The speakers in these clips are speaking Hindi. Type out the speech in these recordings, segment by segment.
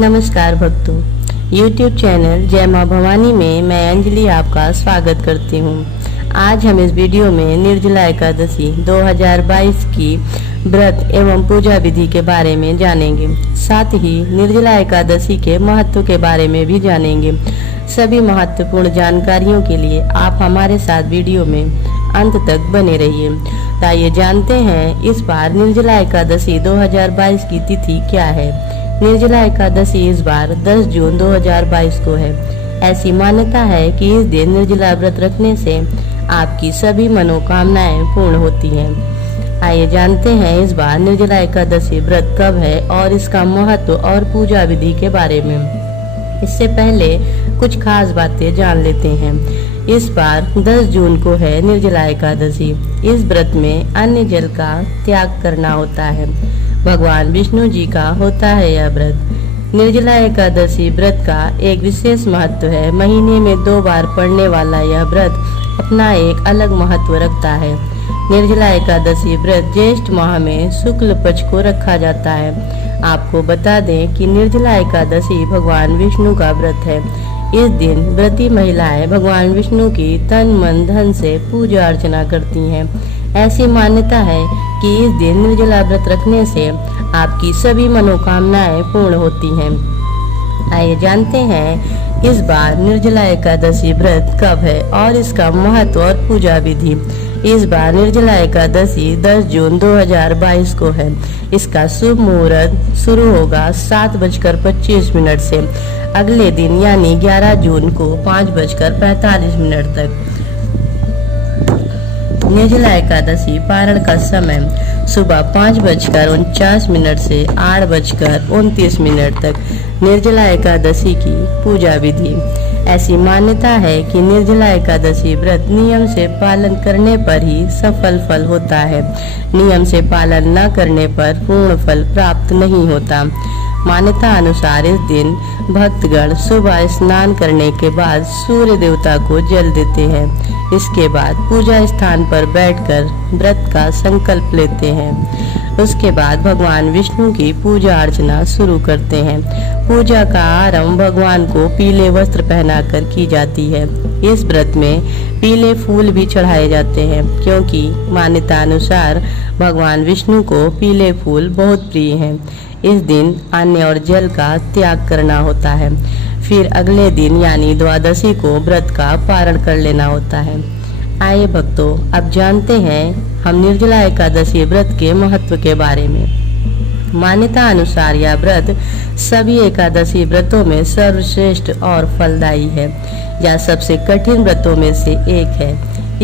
नमस्कार भक्तों, YouTube चैनल जय मां भवानी में मैं अंजलि आपका स्वागत करती हूँ। आज हम इस वीडियो में निर्जला एकादशी 2022 की व्रत एवं पूजा विधि के बारे में जानेंगे। साथ ही निर्जला एकादशी के महत्व के बारे में भी जानेंगे। सभी महत्वपूर्ण जानकारियों के लिए आप हमारे साथ वीडियो में अंत तक बने रहिए। तो आइए जानते हैं इस बार निर्जला एकादशी 2022 की तिथि क्या है। निर्जला एकादशी इस बार 10 जून 2022 को है। ऐसी मान्यता है कि इस दिन निर्जला व्रत रखने से आपकी सभी मनोकामनाएं पूर्ण होती हैं। आइए जानते हैं इस बार निर्जला एकादशी व्रत कब है और इसका महत्व और पूजा विधि के बारे में। इससे पहले कुछ खास बातें जान लेते हैं। इस बार 10 जून को है निर्जला एकादशी। इस व्रत में अन्न जल का त्याग करना होता है। भगवान विष्णु जी का होता है यह व्रत। निर्जला एकादशी व्रत का एक विशेष महत्व है। महीने में 2 बार पड़ने वाला यह व्रत अपना एक अलग महत्व रखता है। निर्जला एकादशी व्रत ज्येष्ठ माह में शुक्ल पक्ष को रखा जाता है। आपको बता दें कि निर्जला एकादशी भगवान विष्णु का व्रत है। इस दिन व्रती महिलाएं भगवान विष्णु की तन मन धन से पूजा अर्चना करती हैं। ऐसी मान्यता है कि इस दिन निर्जला व्रत रखने से आपकी सभी मनोकामनाएं पूर्ण होती हैं। आइए जानते हैं इस बार निर्जला एकादशी व्रत कब है और इसका महत्व और पूजा विधि। इस बार निर्जला एकादशी 10 जून 2022 को है। इसका शुभ मुहूर्त शुरू होगा 7:25 से अगले दिन यानी 11 जून को 5:45 तक। निर्जला एकादशी पारण का समय सुबह 5:49 से 8:29 तक। निर्जला एकादशी की पूजा विधि। ऐसी मान्यता है कि निर्जला एकादशी व्रत नियम से पालन करने पर ही सफल फल होता है। नियम से पालन न करने पर पूर्ण फल प्राप्त नहीं होता। मान्यता अनुसार इस दिन भक्तगण सुबह स्नान करने के बाद सूर्य देवता को जल देते हैं। इसके बाद पूजा स्थान पर बैठकर व्रत का संकल्प लेते हैं। उसके बाद भगवान विष्णु की पूजा अर्चना शुरू करते हैं। पूजा का आरंभ भगवान को पीले वस्त्र पहनाकर की जाती है। इस व्रत में पीले फूल भी चढ़ाए जाते हैं क्योंकि मान्यता अनुसार भगवान विष्णु को पीले फूल बहुत प्रिय हैं। इस दिन अन्न और जल का त्याग करना होता है। फिर अगले दिन यानी द्वादशी को व्रत का पारण कर लेना होता है। आइए भक्तों, अब जानते हैं हम निर्जला एकादशी व्रत के महत्व के बारे में। मान्यता अनुसार यह व्रत सभी एकादशी व्रतों में सर्वश्रेष्ठ और फलदायी है। यह सबसे कठिन व्रतों में से एक है।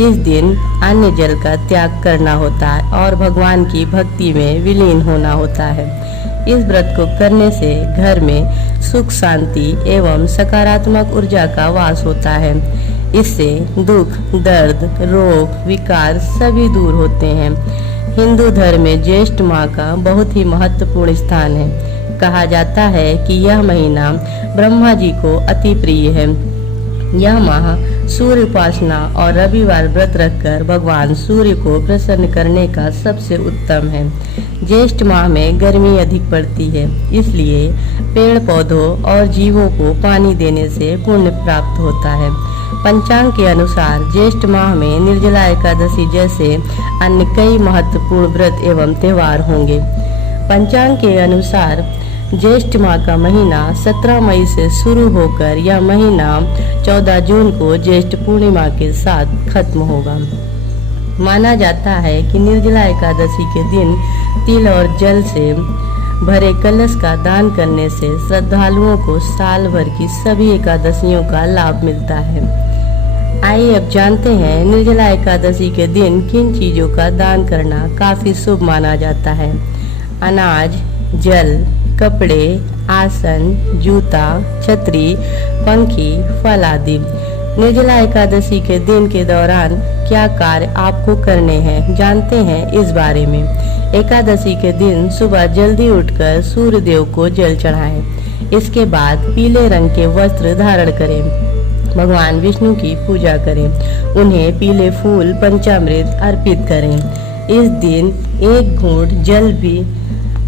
इस दिन अन्न जल का त्याग करना होता है और भगवान की भक्ति में विलीन होना होता है। इस व्रत को करने से घर में सुख शांति एवं सकारात्मक ऊर्जा का वास होता है। इससे दुख दर्द रोग विकार सभी दूर होते हैं। हिंदू धर्म में ज्येष्ठ माह का बहुत ही महत्वपूर्ण स्थान है। कहा जाता है कि यह महीना ब्रह्मा जी को अति प्रिय है। यह माह सूर्य उपासना और रविवार व्रत रखकर भगवान सूर्य को प्रसन्न करने का सबसे उत्तम है। ज्येष्ठ माह में गर्मी अधिक पड़ती है, इसलिए पेड़ पौधों और जीवों को पानी देने से पुण्य प्राप्त होता है। पंचांग के अनुसार ज्येष्ठ माह में निर्जला एकादशी जैसे अन्य कई महत्वपूर्ण व्रत एवं त्योहार होंगे। पंचांग के अनुसार ज्येष्ठ माह का महीना 17 मई से शुरू होकर यह महीना 14 जून को ज्येष्ठ पूर्णिमा के साथ खत्म होगा। माना जाता है कि निर्जला एकादशी के दिन तिल और जल से भरे कलश का दान करने से श्रद्धालुओं को साल भर की सभी एकादशियों का लाभ मिलता है। आइए अब जानते हैं निर्जला एकादशी के दिन किन चीजों का दान करना काफी शुभ माना जाता है। अनाज, जल, कपड़े, आसन, जूता, छतरी, पंखी, फल आदि। निर्जला एकादशी के दिन के दौरान क्या कार्य आपको करने हैं, जानते हैं इस बारे में। एकादशी के दिन सुबह जल्दी उठकर सूर्य देव को जल चढ़ाएं। इसके बाद पीले रंग के वस्त्र धारण करें। भगवान विष्णु की पूजा करें। उन्हें पीले फूल पंचामृत अर्पित करें। इस दिन एक घूंट जल भी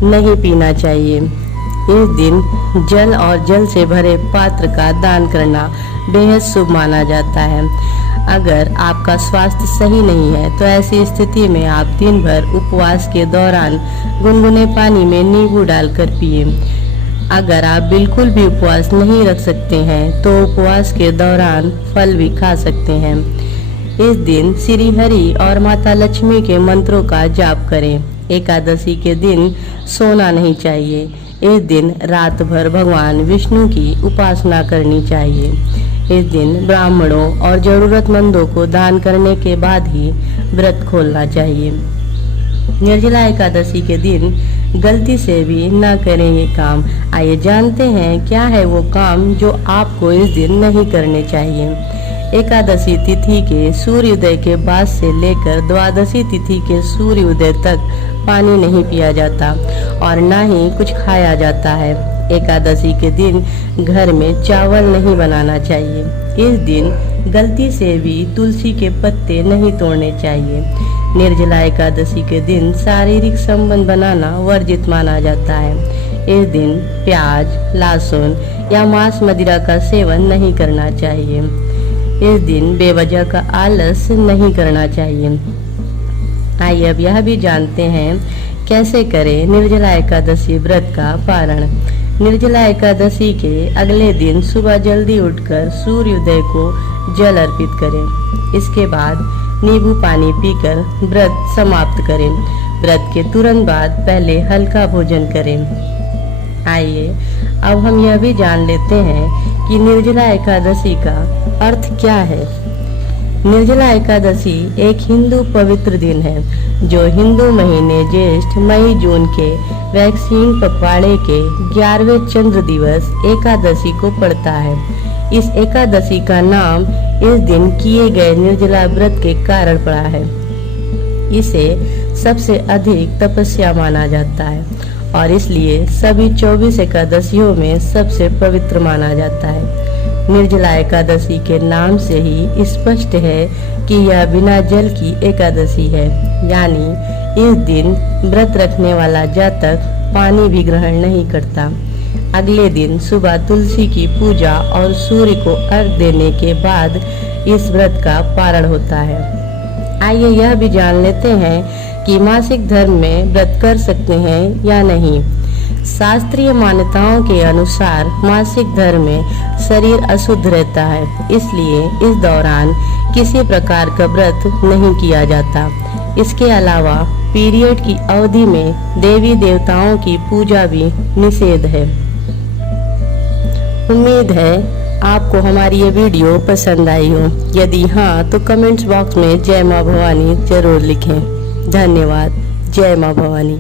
नहीं पीना चाहिए। इस दिन जल और जल से भरे पात्र का दान करना बेहद शुभ माना जाता है। अगर आपका स्वास्थ्य सही नहीं है तो ऐसी स्थिति में आप दिन भर उपवास के दौरान गुनगुने पानी में नींबू डालकर पिए। अगर आप बिल्कुल भी उपवास नहीं रख सकते हैं तो उपवास के दौरान फल भी खा सकते हैं। इस दिन श्री हरि और माता लक्ष्मी के मंत्रों का जाप करें। एकादशी के दिन सोना नहीं चाहिए। इस दिन रात भर भगवान विष्णु की उपासना करनी चाहिए। इस दिन ब्राह्मणों और जरूरतमंदों को दान करने के बाद ही व्रत खोलना चाहिए। निर्जला एकादशी के दिन गलती से भी न करें ये काम। आइए जानते हैं क्या है वो काम जो आपको इस दिन नहीं करने चाहिए। एकादशी तिथि के सूर्योदय के बाद से लेकर द्वादशी तिथि के सूर्योदय तक पानी नहीं पिया जाता और न ही कुछ खाया जाता है। एकादशी के दिन घर में चावल नहीं बनाना चाहिए। इस दिन गलती से भी तुलसी के पत्ते नहीं तोड़ने चाहिए। निर्जला एकादशी के दिन शारीरिक संबंध बनाना वर्जित माना जाता है। इस दिन प्याज, लहसुन या मांस मदिरा का सेवन नहीं करना चाहिए। इस दिन बेवजह का आलस नहीं करना चाहिए। आइए अब यह भी जानते हैं कैसे करें निर्जला एकादशी व्रत का पारण। निर्जला एकादशी के अगले दिन सुबह जल्दी उठकर सूर्योदय को जल अर्पित करें। इसके बाद नींबू पानी पीकर व्रत समाप्त करें। व्रत के तुरंत बाद पहले हल्का भोजन करें। आइए अब हम यह भी जान लेते हैं कि निर्जला एकादशी का अर्थ क्या है। निर्जला एकादशी एक हिंदू पवित्र दिन है जो हिंदू महीने ज्येष्ठ मई जून के वैक्सीन पखवाड़े के 11वें चंद्र दिवस एकादशी को पड़ता है। इस एकादशी का नाम इस दिन किए गए निर्जला व्रत के कारण पड़ा है। इसे सबसे अधिक तपस्या माना जाता है और इसलिए सभी 24 एकादशियों में सबसे पवित्र माना जाता है। निर्जला एकादशी के नाम से ही स्पष्ट है कि यह बिना जल की एकादशी है, यानी इस दिन व्रत रखने वाला जातक पानी भी ग्रहण नहीं करता। अगले दिन सुबह तुलसी की पूजा और सूर्य को अर्घ्य देने के बाद इस व्रत का पारण होता है। आइए यह भी जान लेते हैं कि मासिक धर्म में व्रत कर सकते हैं या नहीं। शास्त्रीय मान्यताओं के अनुसार मासिक धर्म में शरीर अशुद्ध रहता है, इसलिए इस दौरान किसी प्रकार का व्रत नहीं किया जाता। इसके अलावा पीरियड की अवधि में देवी देवताओं की पूजा भी निषेध है। उम्मीद है आपको हमारी ये वीडियो पसंद आई हो। यदि हाँ तो कमेंट्स बॉक्स में जय मां भवानी जरूर लिखें। धन्यवाद। जय मां भवानी।